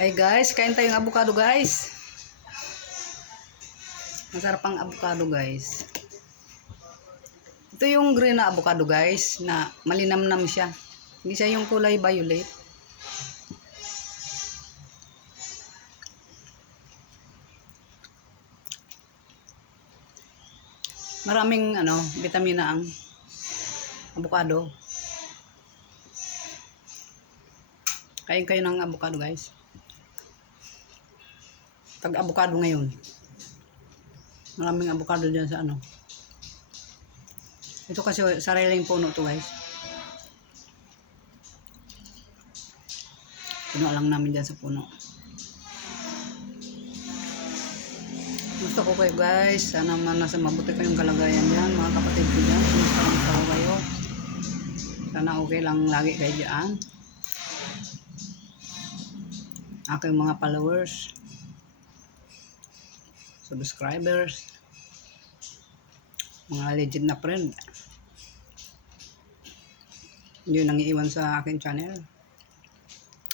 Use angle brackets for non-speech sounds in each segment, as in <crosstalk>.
Ay guys, kain tayong avocado guys. Masarap ang avocado guys. Ito yung green na avocado guys, na malinamnam siya. Hindi siya yung kulay violet. Maraming ano, vitamina ang avocado. Kain kayo ng avocado guys. Pag avocado ngayon. Maraming avocado dyan sa ano. Ito kasi sariling puno to guys. Puno lang namin dyan sa puno. Gusto ko kayo guys. Sana man nasa mabuti kayong kalagayan dyan. Mga kapatid ko dyan. Kumusta lang sa kayo. Sana okay lang lagi kayo dyan. Aking mga followers. Subscribers. Mga legit na friend. Hindi nang iiwan sa aking channel.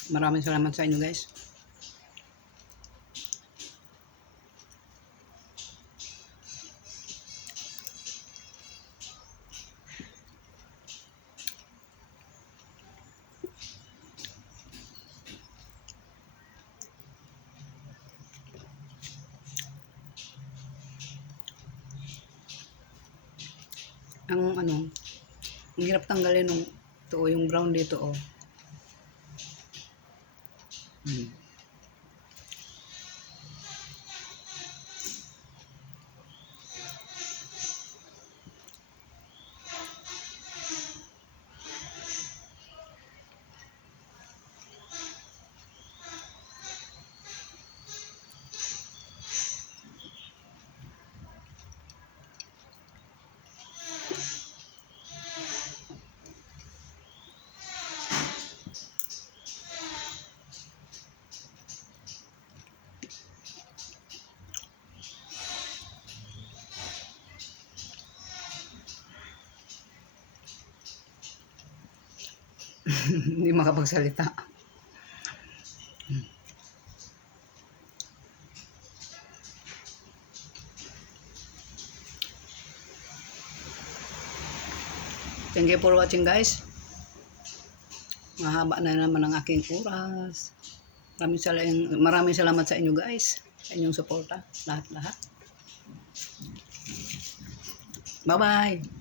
Maraming salamat sa inyo guys. Ang ano, ang hirap tanggalin nung ito oh, yung brown dito oh. Hmm. <laughs> Hindi makapagsalita. Thank you for watching guys. Mahaba na naman ang aking oras. Maraming salamat, maraming salamat sa inyo guys. Sa inyong suporta. Lahat-lahat. Bye-bye.